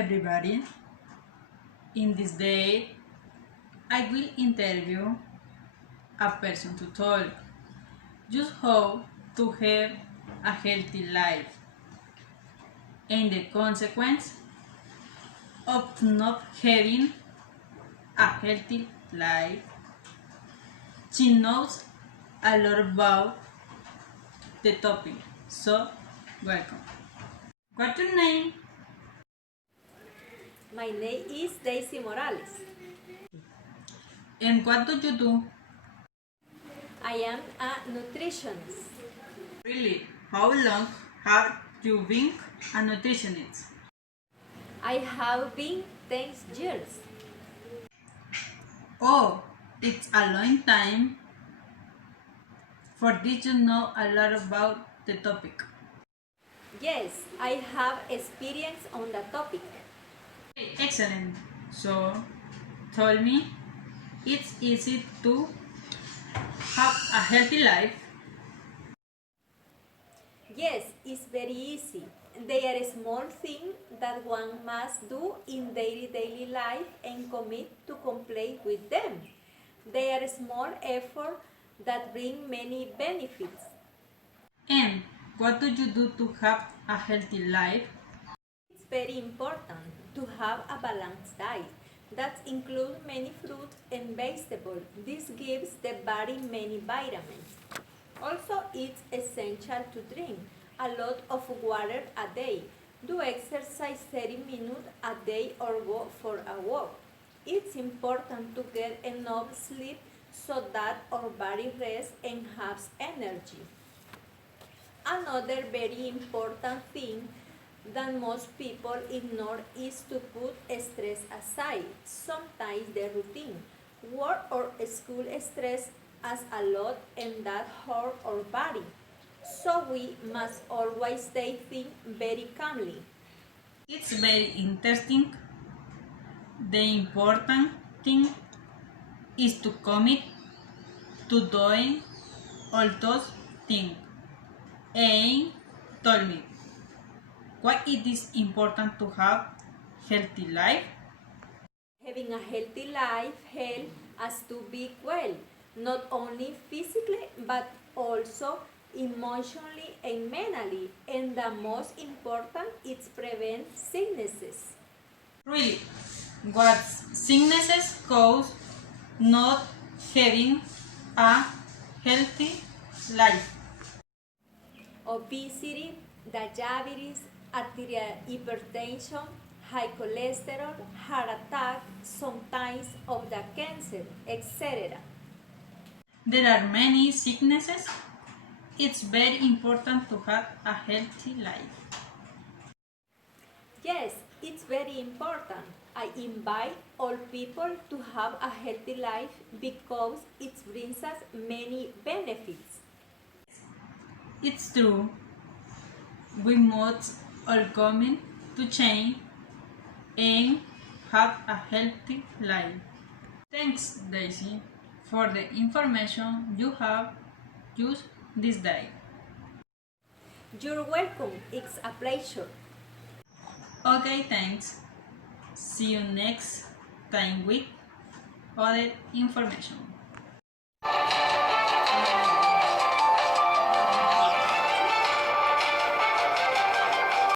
everybody. In this day, I will interview a person to talk just how to have a healthy life and the consequence of not having a healthy life. She knows a lot about the topic, so welcome. What's your name? My name is Daisy Morales. And what do you do? I am a nutritionist. Really? How long have you been a nutritionist? I have been 10 years. Oh, it's a long time. For this you know a lot about the topic. Yes, I have experience on the topic. Excellent. So, tell me, it's easy to have a healthy life. Yes, it's very easy. They are small things that one must do in daily life and commit to comply with them. They are small efforts that bring many benefits. And what do you do to have a healthy life? It's very important to have a balanced diet that includes many fruits and vegetables. This gives the body many vitamins. Also, it's essential to drink a lot of water a day. Do exercise 30 minutes a day or go for a walk. It's important to get enough sleep so that our body rests and has energy. Another very important thing that most people ignore is to put stress aside. Sometimes the routine, work or school stress us a lot and that hurt our body. So we must always stay think very calmly. It's very interesting. The important thing is to commit to doing all those things. And told me why it is important to have healthy life. Having a healthy life helps us to be well, not only physically but also emotionally and mentally. And the most important is prevent sicknesses. Really, what sicknesses cause not having a healthy life? Obesity, diabetes, arterial hypertension, high cholesterol, heart attack, sometimes of the cancer, etc. There are many sicknesses. It's very important to have a healthy life. Yes, it's very important. I invite all people to have a healthy life because it brings us many benefits. It's true. We must all commit to change and have a healthy life. Thanks, Daisy, for the information you have used this day. You're welcome. It's a pleasure. Okay, thanks. See you next time with other information.